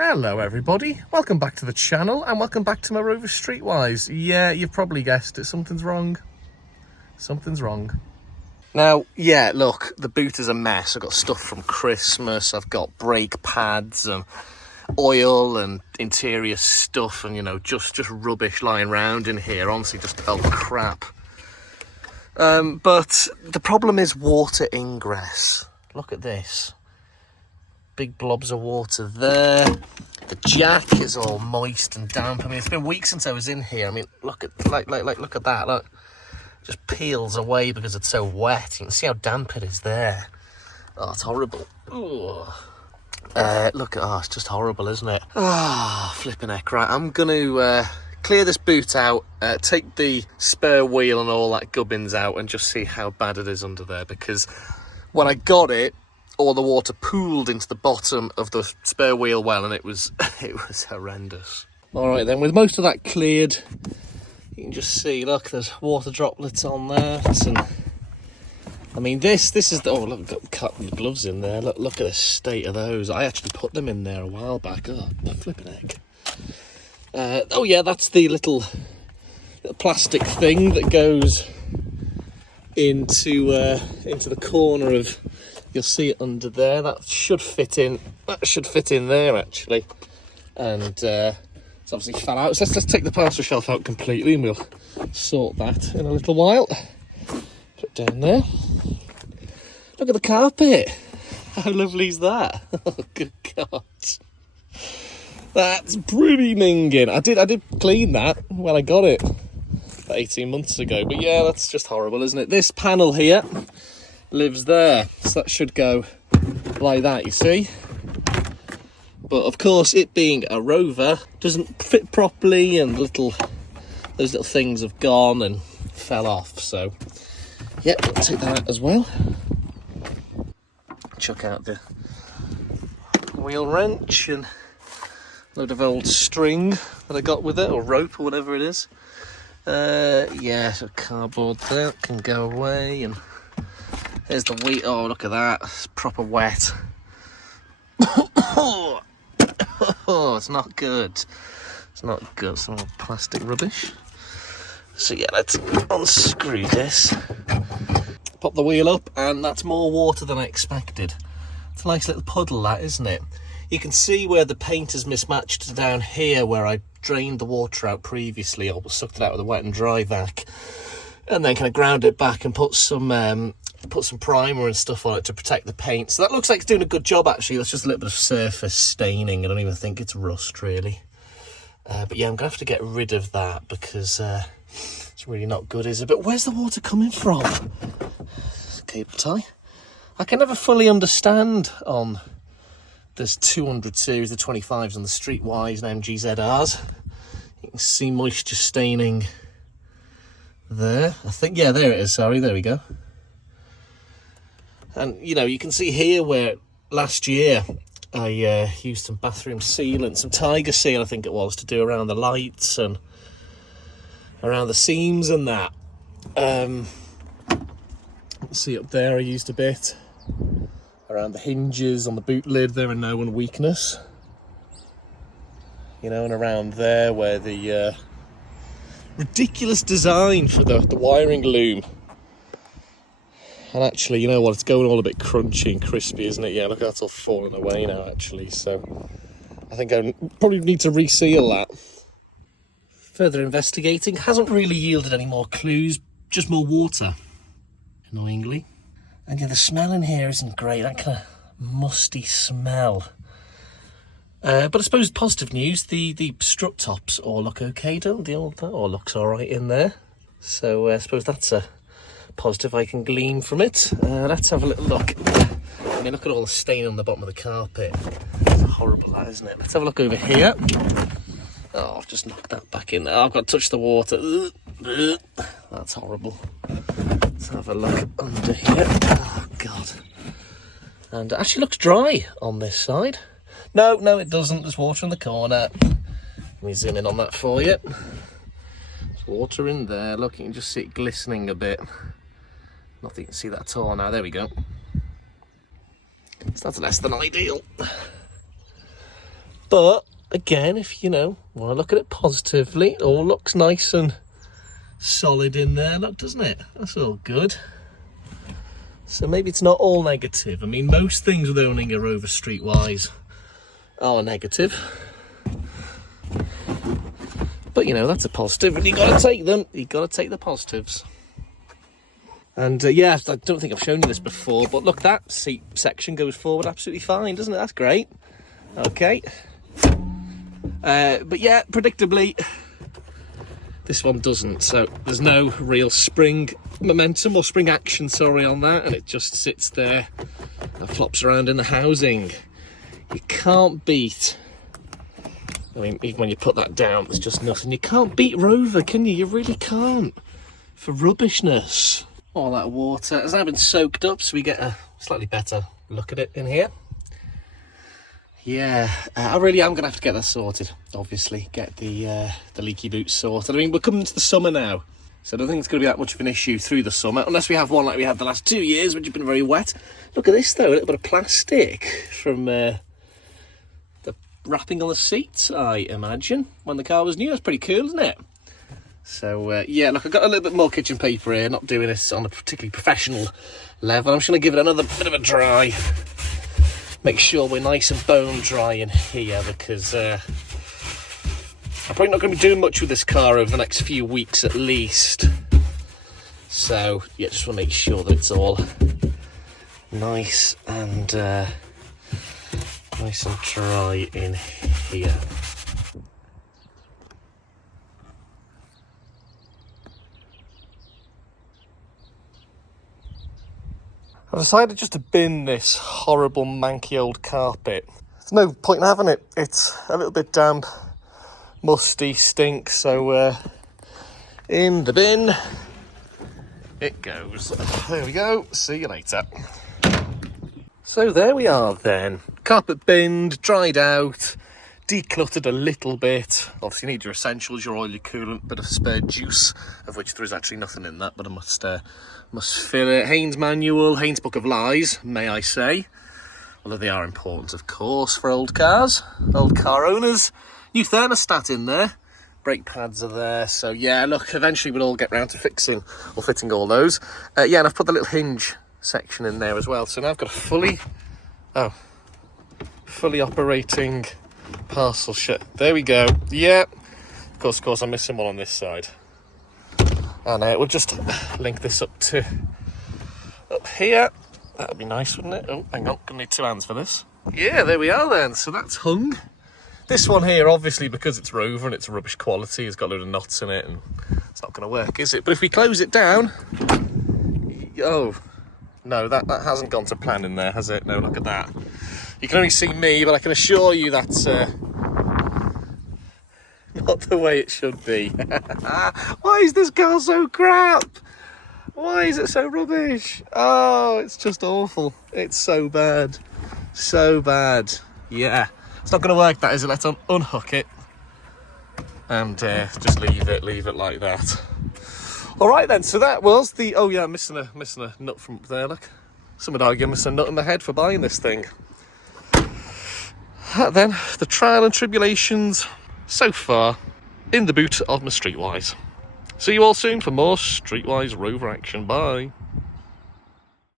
Hello everybody, welcome back to the channel and welcome back to my Rover Streetwise. Yeah, you've probably guessed it, something's wrong. Something's wrong. Now, yeah, look, the boot is a mess. I've got stuff from Christmas, I've got brake pads and oil and interior stuff and, you know, just rubbish lying around in here. Honestly, just oh crap. But the problem is water ingress. Look at this. Big blobs of water there. The jack is all moist and damp. I mean, it's been weeks since I was in here. I mean, look at look at that. Look, just peels away because it's so wet. You can see how damp it is there. Oh, it's horrible. Look at it's just horrible, isn't it? Flipping heck. Right, I'm gonna clear this boot out, take the spare wheel and all that gubbins out, and just see how bad it is under there. Because when I got it, all the water pooled into the bottom of the spare wheel well, and it was horrendous. All right then, with most of that cleared, you can just see, look, there's water droplets on that, and I mean this is the, oh look, got cut the gloves in there. Look at the state of those. I actually put them in there a while back. Oh, flipping heck. Oh yeah, that's the little plastic thing that goes into the corner of. You'll see it under there. That should fit in. That should fit in there actually. And it's obviously fell out. So let's take the parcel shelf out completely, and we'll sort that in a little while. Put it down there. Look at the carpet. How lovely is that? Oh, good God. That's pretty minging. I did clean that when I got it about 18 months ago. But yeah, that's just horrible, isn't it? This panel here lives there, so that should go like that, you see. But of course, it being a Rover doesn't fit properly, and those little things have gone and fell off. So yeah, we'll take that out as well. Chuck out the wheel wrench and a load of old string that I got with it, or rope, or whatever it is. Yeah, so cardboard there can go away, and there's the wheel. Oh, look at that. It's proper wet. Oh, it's not good. It's not good. Some more plastic rubbish. So yeah, let's unscrew this. Pop the wheel up, and that's more water than I expected. It's a nice little puddle, that, isn't it? You can see where the paint is mismatched down here, where I drained the water out previously, or sucked it out with a wet and dry vac, and then kind of ground it back and put some primer and stuff on it to protect the paint. So that looks like it's doing a good job, actually. That's just a little bit of surface staining. I don't even think it's rust, really. But yeah, I'm going to have to get rid of that because it's really not good, is it? But where's the water coming from? Cable tie. I can never fully understand on this 200 series, the 25s and the Streetwise and MGZRs. You can see moisture staining there. I think, yeah, there it is. Sorry, there we go. And, you know, you can see here where last year I used some bathroom sealant, some Tiger Seal, I think it was, to do around the lights and around the seams and that. See up there I used a bit around the hinges on the boot lid there, and no one weakness. You know, and around there where the ridiculous design for the wiring loom. And actually, you know what, it's going all a bit crunchy and crispy, isn't it? Yeah, look, that's all falling away now, actually. So I think I probably need to reseal that. Further investigating hasn't really yielded any more clues, just more water, annoyingly. And yeah, the smell in here isn't great, that kind of musty smell. But I suppose positive news, the strut tops all look okay, don't they? That all looks all right in there. So I suppose that's a positive I can glean from it. Let's have a little look. I mean, look at all the stain on the bottom of the carpet. It's horrible, that, isn't it? Let's have a look over here. Oh, I've just knocked that back in there. Oh, I've got to touch the water. That's horrible. Let's have a look under here. Oh, God. And it actually looks dry on this side. No, it doesn't. There's water in the corner. Let me zoom in on that for you. There's water in there. Look, you can just see it glistening a bit. Not that you can see that at all now. There we go. So that's less than ideal. But again, if you know, want to look at it positively, it all looks nice and solid in there, look, doesn't it? That's all good. So maybe it's not all negative. I mean, most things with owning a Rover Streetwise are negative. But you know, that's a positive, and you got to take them. You got to take the positives. And yeah, I don't think I've shown you this before, but look, that seat section goes forward absolutely fine, doesn't it? That's great. Okay. But yeah, predictably, this one doesn't. So there's no real spring momentum or spring action, sorry, on that, and it just sits there and flops around in the housing. You can't beat. I mean, even when you put that down, there's just nothing. You can't beat Rover, can you? You really can't. For rubbishness. All that water has now been soaked up, so we get a slightly better look at it in here. Yeah, I really am going to have to get that sorted, obviously. Get the leaky boots sorted. I mean, we're coming into the summer now, so I don't think it's going to be that much of an issue through the summer, unless we have one like we had the last 2 years, which have been very wet. Look at this, though, a little bit of plastic from the wrapping on the seats, I imagine, when the car was new. That's pretty cool, isn't it? So, yeah, look, I've got a little bit more kitchen paper here, not doing this on a particularly professional level. I'm just going to give it another bit of a dry. Make sure we're nice and bone dry in here, because I'm probably not going to be doing much with this car over the next few weeks at least. So, yeah, just want to make sure that it's all nice and dry in here. I've decided just to bin this horrible manky old carpet. There's no point in having it. It's a little bit damp, musty, stinks, so in the bin it goes. There we go, see you later. So there we are then. Carpet binned, dried out, decluttered a little bit. Obviously you need your essentials, your oil, your coolant, bit of spare juice, of which there is actually nothing in that, but I must fill it. Haynes manual, Haynes Book of Lies, may I say. Although they are important, of course, for old cars, old car owners. New thermostat in there. Brake pads are there. So yeah, look, eventually we'll all get round to fixing or fitting all those. Yeah, and I've put the little hinge section in there as well. So now I've got a fully operating parcel shed. There we go. Yeah. Of course, I'm missing one on this side. And we'll just link this up here. That'd be nice, wouldn't it? Oh, hang on, gonna need 2 hands for this. Yeah, there we are then. So that's hung. This one here, obviously, because it's Rover and it's rubbish quality, it's got a load of knots in it, and it's not gonna work, is it? But if we close it down, oh no, that hasn't gone to plan in there, has it? No, look at that. You can only see me, but I can assure you that's not the way it should be. Why is this car so crap? Why is it so rubbish? Oh, it's just awful. It's so bad. So bad. Yeah. It's not going to work, that, is it? Let's unhook it. And just leave it like that. All right, then. So that was the... Oh, yeah, I'm missing a nut from up there, look. Some would argue I'm missing a nut in my head for buying this thing. That, then, the trial and tribulations so far in the boot of my Streetwise. See you all soon for more Streetwise Rover action. Bye.